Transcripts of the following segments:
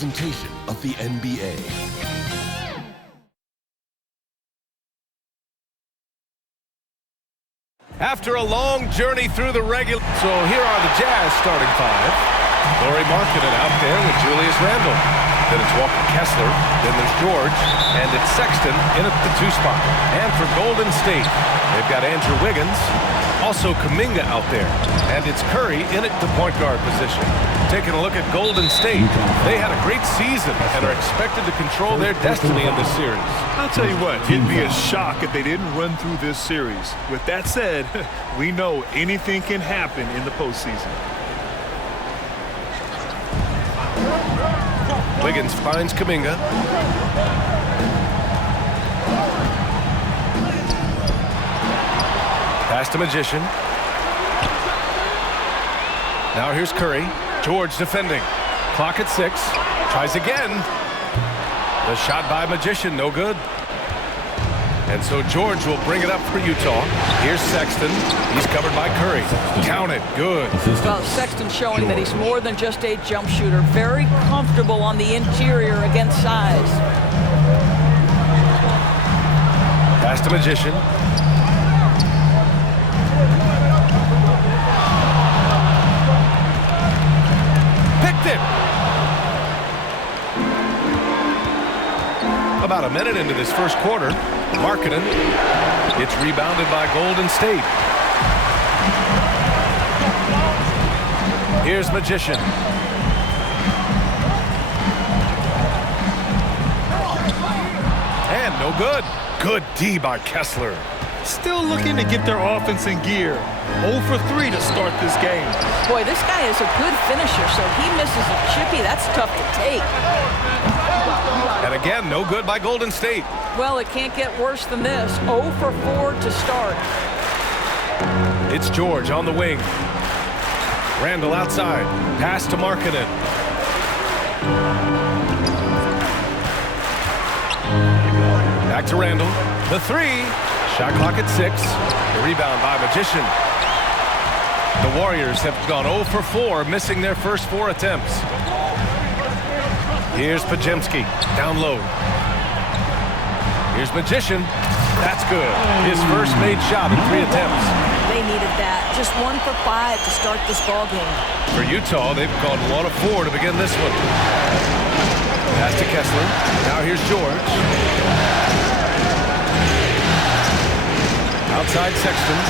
presentation of the NBA. After a long journey through the regular... So here are the Jazz starting five. Lauri Markkanen out there with Julius Randle. Then it's Walker Kessler. Then there's George. And it's Sexton in at the 2 spot. And for Golden State, they've got Andrew Wiggins. Also Kuminga out there. And it's Curry in at the point guard position. Taking a look at Golden State, they had a great season and are expected to control their destiny in this series. I'll tell you what, it'd be a shock if they didn't run through this series. With that said, we know anything can happen in the postseason. Wiggins finds Kuminga. Pass to Magician. Now here's Curry. George defending. Clock at 6. Tries again. The shot by Magician, no good. And so George will bring it up for Utah. Here's Sexton. He's covered by Curry. Count it. Good. Well, Sexton showing that he's more than just a jump shooter. Very comfortable on the interior against size. Pass to Magician. Picked it. About a minute into this first quarter, Markkanen. It's rebounded by Golden State. Here's Magician. And no good. Good D by Kessler. Still looking to get their offense in gear. 0 for 3 to start this game. Boy, this guy is a good finisher, so he misses a chippy. That's tough to take. And again, no good by Golden State. Well, it can't get worse than this. 0 for 4 to start. It's George on the wing. Randle outside. Pass to Markkanen. Back to Randle. The 3. Shot clock at 6. The rebound by Magician. The Warriors have gone 0 for 4, missing their first 4 attempts. Here's Podziemski, down low. Here's Magician. That's good. His first made shot in 3 attempts. They needed that. Just 1 for 5 to start this ball game. For Utah, they've gone 1 of 4 to begin this one. Pass to Kessler. Now here's George. Outside Sexton.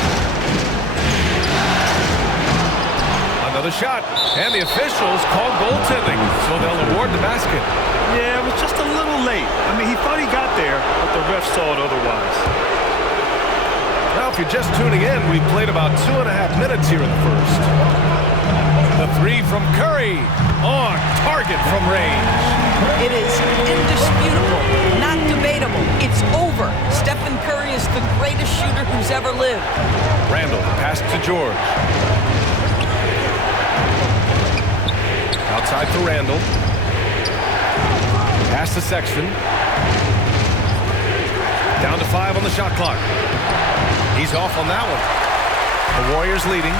Another shot, and the officials call goaltending, so they'll award the basket. Yeah, it was just a little late. I mean, he thought he got there, but the ref saw it otherwise. Now, if you're just tuning in, we've played about 2.5 minutes here in the first. The 3 from Curry, on target from range. It is indisputable, not debatable. It's over. Stephen Curry is the greatest shooter who's ever lived. Randle, pass to George. Outside for Randle. Pass to Sexton. Down to 5 on the shot clock. He's off on that one. The Warriors leading.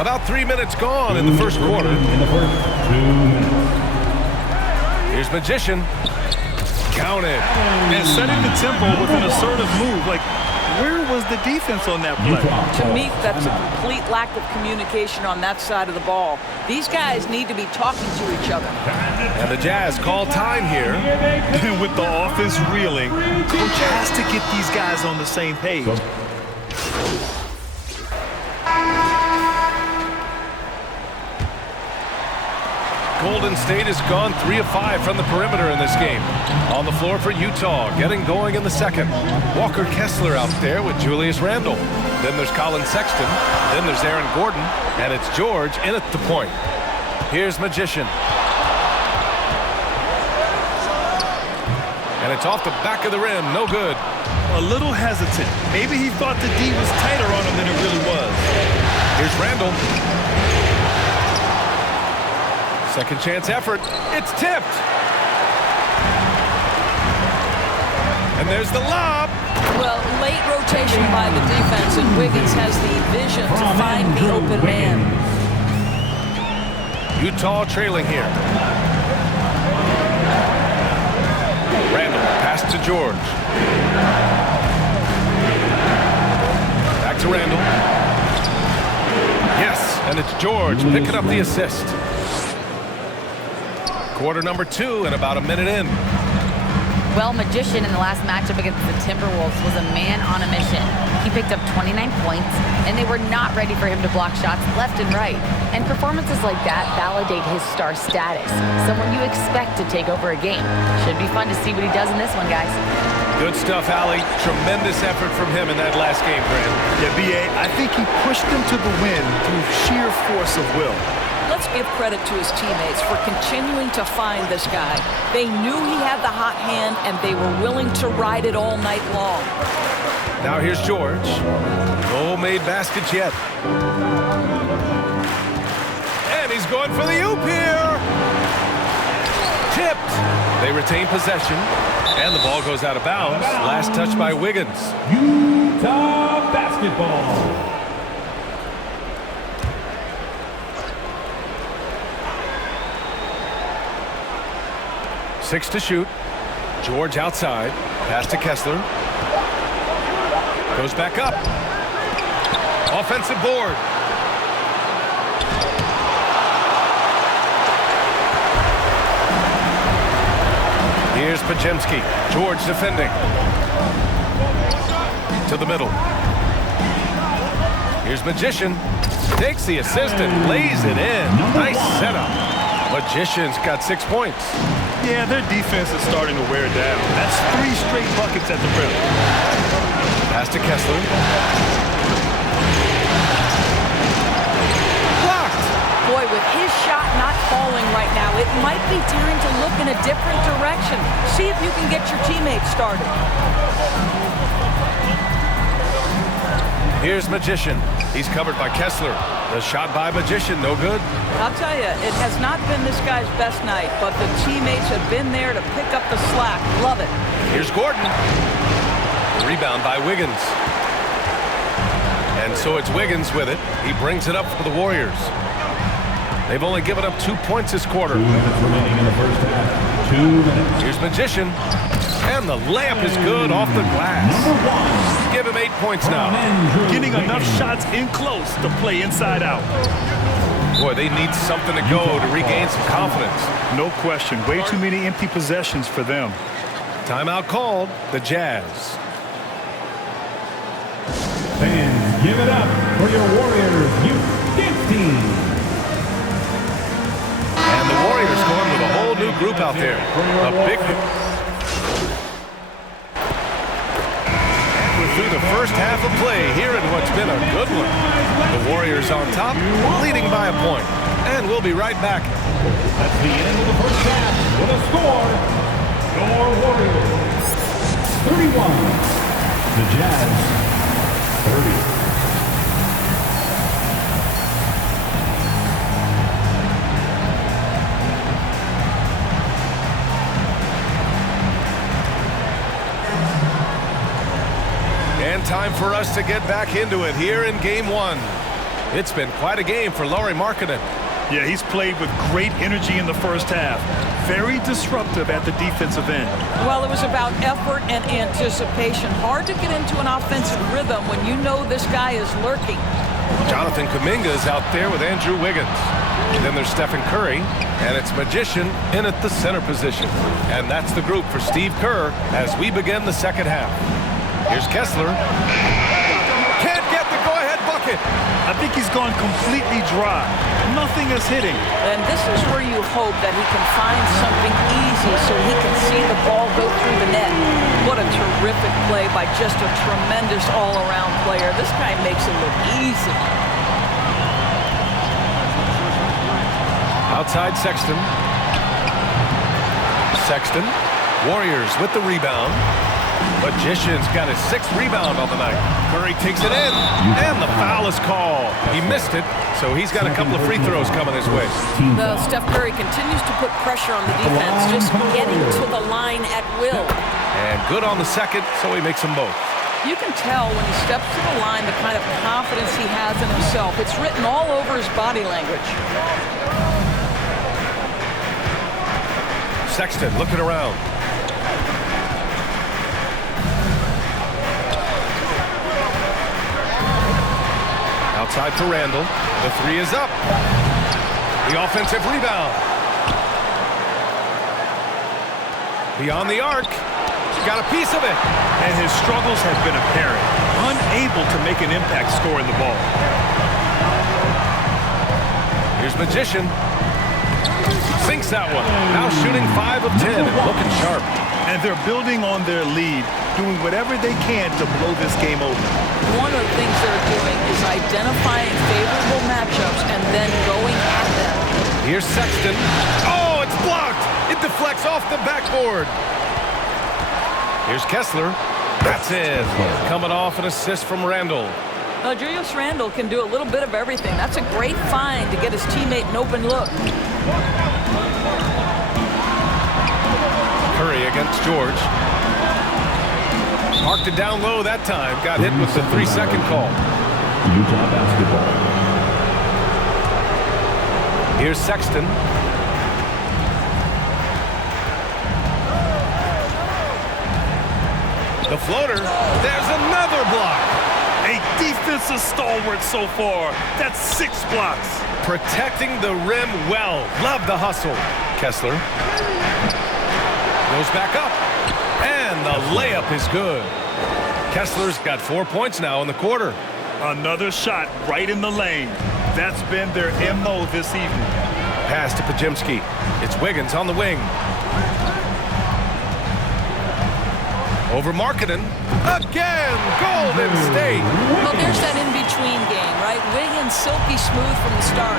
About 3 minutes gone in the first quarter. Here's Magician. Counted. And setting the tempo with an assertive move. Like, where was the defense on that play? To me, that's a complete lack of communication on that side of the ball. These guys need to be talking to each other. And the Jazz call time here. And with the offense reeling, coach has to get these guys on the same page. Golden State has gone 3 of 5 from the perimeter in this game. On the floor for Utah, getting going in the second. Walker Kessler out there with Julius Randle. Then there's Colin Sexton. Then there's Aaron Gordon. And it's George in at the point. Here's Magician. And it's off the back of the rim. No good. A little hesitant. Maybe he thought the D was tighter on him than it really was. Here's Randle. Second chance effort. It's tipped. And there's the lob. Well, late rotation by the defense, and Wiggins has the vision to find the open man. Utah trailing here. Randall, pass to George. Back to Randall. Yes, and it's George picking up the assist. Quarter number 2 and about a minute in. Well, Magician in the last matchup against the Timberwolves was a man on a mission. He picked up 29 points, and they were not ready for him to block shots left and right. And performances like that validate his star status, someone you expect to take over a game. Should be fun to see what he does in this one, guys. Good stuff, Allie. Tremendous effort from him in that last game, Grant. Yeah, B.A., I think he pushed them to the win through sheer force of will. Let's give credit to his teammates for continuing to find this guy. They knew he had the hot hand, and they were willing to ride it all night long. Now here's George. No made baskets yet. And he's going for the oop here. Tipped. They retain possession, and the ball goes out of bounds. Last touch by Wiggins. Utah basketball. 6 to shoot. George outside. Pass to Kessler. Goes back up. Offensive board. Here's Pajemski. George defending. To the middle. Here's Magician. Takes the assist and lays it in. Nice setup. Magician's got 6 points. Yeah, their defense is starting to wear down. That's 3 straight buckets at the rim. Pass to Kessler. Blocked. Boy, with his shot not falling right now, it might be time to look in a different direction. See if you can get your teammates started. Here's Magician. He's covered by Kessler. The shot by Magician, no good. I'll tell you, it has not been this guy's best night, but the teammates have been there to pick up the slack. Love it. Here's Gordon. The rebound by Wiggins. And so it's Wiggins with it. He brings it up for the Warriors. They've only given up 2 points this quarter. 2 minutes remaining in the first half. 2 minutes. Here's Magician. And the layup is good off the glass. Give him 8 points now. Getting enough shots in close to play inside out. Boy, they need something to go to regain some confidence. No question. Way too many empty possessions for them. Timeout called. The Jazz. Fans, give it up for your Warriors U15. And the Warriors going with a whole new group out there. A big... Through the first half of play here in what's been a good one. The Warriors on top, leading by a point. And we'll be right back. That's the end of the first half with a score. Your Warriors 31. The Jazz 30. And time for us to get back into it here in Game 1. It's been quite a game for Lauri Markkanen. Yeah, he's played with great energy in the first half. Very disruptive at the defensive end. Well, it was about effort and anticipation. Hard to get into an offensive rhythm when you know this guy is lurking. Jonathan Kuminga is out there with Andrew Wiggins. Then there's Stephen Curry, and it's Magician in at the center position. And that's the group for Steve Kerr as we begin the second half. Here's Kessler. Can't get the go-ahead bucket. I think he's gone completely dry. Nothing is hitting. And this is where you hope that he can find something easy so he can see the ball go through the net. What a terrific play by just a tremendous all-around player. This guy makes it look easy. Outside Sexton. Sexton. Warriors with the rebound. Magician's got his 6th rebound on the night. Curry takes it in, and the foul is called. He missed it, so he's got a couple of free throws coming his way. Though Steph Curry continues to put pressure on the defense, just getting to the line at will. And good on the second, so he makes them both. You can tell when he steps to the line the kind of confidence he has in himself. It's written all over his body language. Sexton looking around. Outside to Randall. The three is up. The offensive rebound. Beyond the arc. Got a piece of it. And his struggles have been apparent. Unable to make an impact scoring the ball. Here's Magician. Sinks that one. Now shooting 5 of 10 and looking sharp. And they're building on their lead, doing whatever they can to blow this game open. One of the things they're doing is identifying favorable matchups and then going at them. Here's Sexton. Oh, it's blocked. It deflects off the backboard. Here's Kessler. That's it. Coming off an assist from Randall. Julius Randle can do a little bit of everything. That's a great find to get his teammate an open look. Curry against George. Marked it down low that time. Got hit with the 3-second call. Utah basketball. Here's Sexton. The floater. There's another block. A defensive stalwart so far. That's 6 blocks. Protecting the rim well. Love the hustle. Kessler. Goes back up. And the layup is good. Kessler's got 4 points now in the quarter. Another shot right in the lane. That's been their MO this evening. Pass to Pajimski. It's Wiggins on the wing. Over Markkanen. Again, Golden State. Well, there's that in-between game, right? Wiggins silky smooth from the start.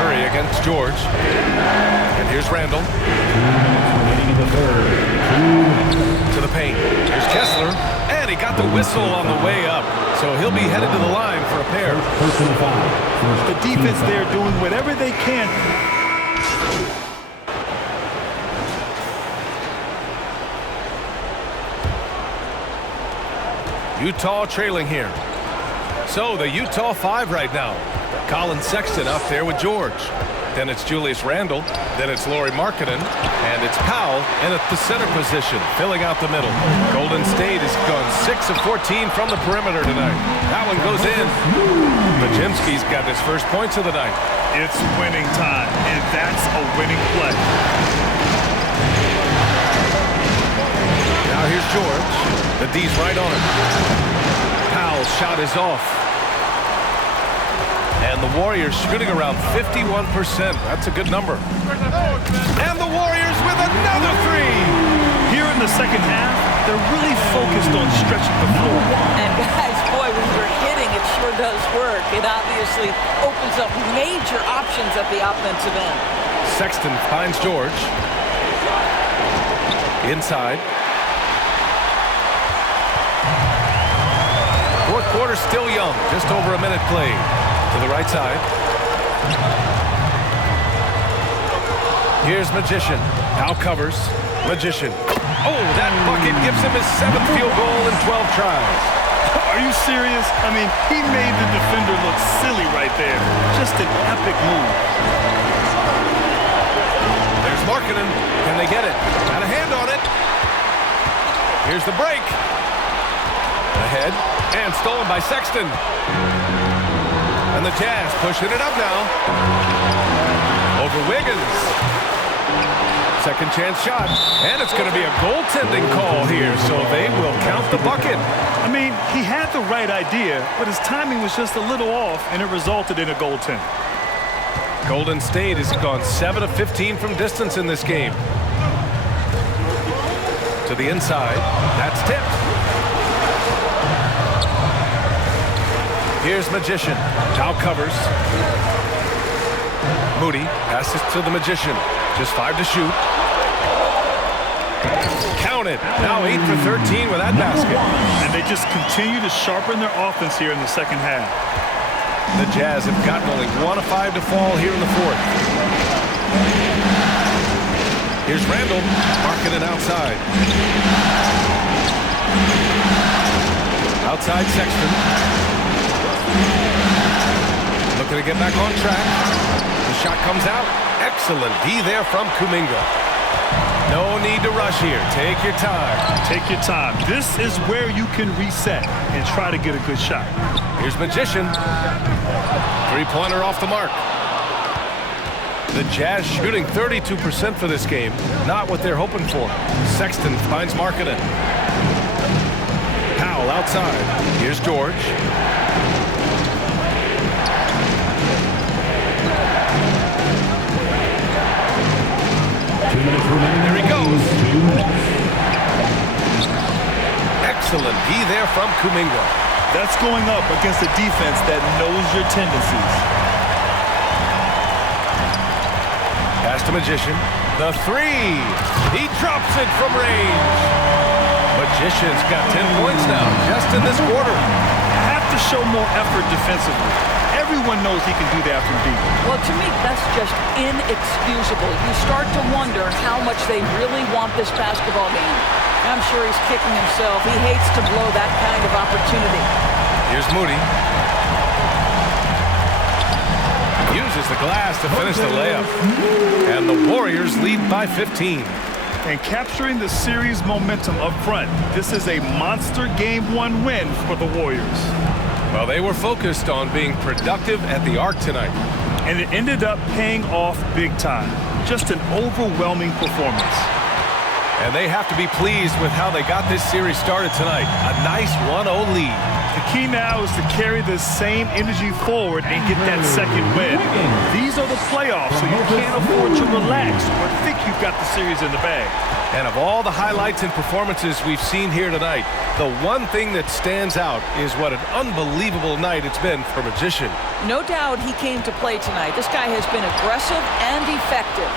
Curry against George. And here's Randall. To the paint. Here's Kessler. And he got the whistle on the way up. So he'll be headed to the line for a pair. The defense there doing whatever they can. Utah trailing here. So the Utah 5 right now. Colin Sexton up there with George. Then it's Julius Randle. Then it's Lauri Markkanen. And it's Powell in at the center position, filling out the middle. Golden State has gone 6 of 14 from the perimeter tonight. That one goes in. Pajimski's got his first points of the night. It's winning time, and that's a winning play. Now here's George. The D's right on him. Powell's shot is off. And the Warriors shooting around 51%. That's a good number. And the Warriors with another 3. Here in the second half, they're really focused on stretching the floor. And guys, boy, when you're hitting, it sure does work. It obviously opens up major options at the offensive end. Sexton finds George. Inside. Fourth quarter still young. Just over a minute played. To the right side. Here's Magician. Now covers. Magician. Oh, that bucket gives him his 7th field goal in 12 tries. Are you serious? I mean, he made the defender look silly right there. Just an epic move. There's Markkanen. Can they get it? Got a hand on it. Here's the break. Ahead. And stolen by Sexton. And the Jazz pushing it up now. Over Wiggins. Second chance shot. And it's going to be a goaltending call here, so they will count the bucket. I mean, he had the right idea, but his timing was just a little off, and it resulted in a goaltend. Golden State has gone 7 of 15 from distance in this game. To the inside. That's tipped. Here's Magician. Now covers. Moody passes to the Magician. Just 5 to shoot. Count it. Now 8 for 13 with that basket. And they just continue to sharpen their offense here in the second half. The Jazz have gotten only 1 of 5 to fall here in the fourth. Here's Randall. Marking it outside. Outside Sexton. Looking to get back on track. The shot comes out. Excellent D there from Kuminga. No need to rush here. Take your time. Take your time. This is where you can reset and try to get a good shot. Here's Magician. Three-pointer off the mark. The Jazz shooting 32% for this game. Not what they're hoping for. Sexton finds Markkanen. Powell outside. Here's George. There he goes. Excellent D there from Kuminga. That's going up against a defense that knows your tendencies. Pass to Magician. The three. He drops it from range. Magician's got 10 points now, just in this quarter. Have to show more effort defensively. Everyone knows he can do that from deep. Well, to me, that's just inexcusable. You start to wonder how much they really want this basketball game. I'm sure he's kicking himself. He hates to blow that kind of opportunity. Here's Moody. Uses the glass to finish the layup. And the Warriors lead by 15. And capturing the series momentum up front. This is a monster Game 1 win for the Warriors. Well, they were focused on being productive at the arc tonight. And it ended up paying off big time. Just an overwhelming performance. And they have to be pleased with how they got this series started tonight. A nice 1-0 lead. The key now is to carry the same energy forward and get that second win. These are the playoffs, so you can't afford to relax or think you've got the series in the bag. And of all the highlights and performances we've seen here tonight, the one thing that stands out is what an unbelievable night it's been for Magician. No doubt he came to play tonight. This guy has been aggressive and effective.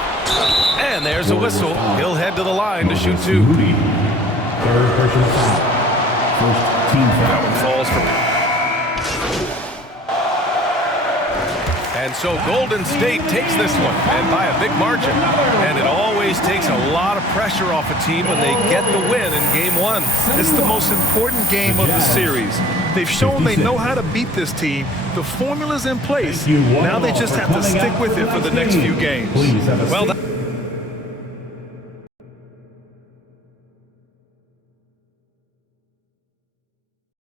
And there's a whistle. He'll head to the line to shoot two. Third personal foul. First team foul. That one falls for... And so Golden State takes this one, and by a big margin. And it always takes a lot of pressure off a team when they get the win in Game 1. It's the most important game of the series. They've shown they know how to beat this team. The formula's in place. Now they just have to stick with it for the next few games. Well,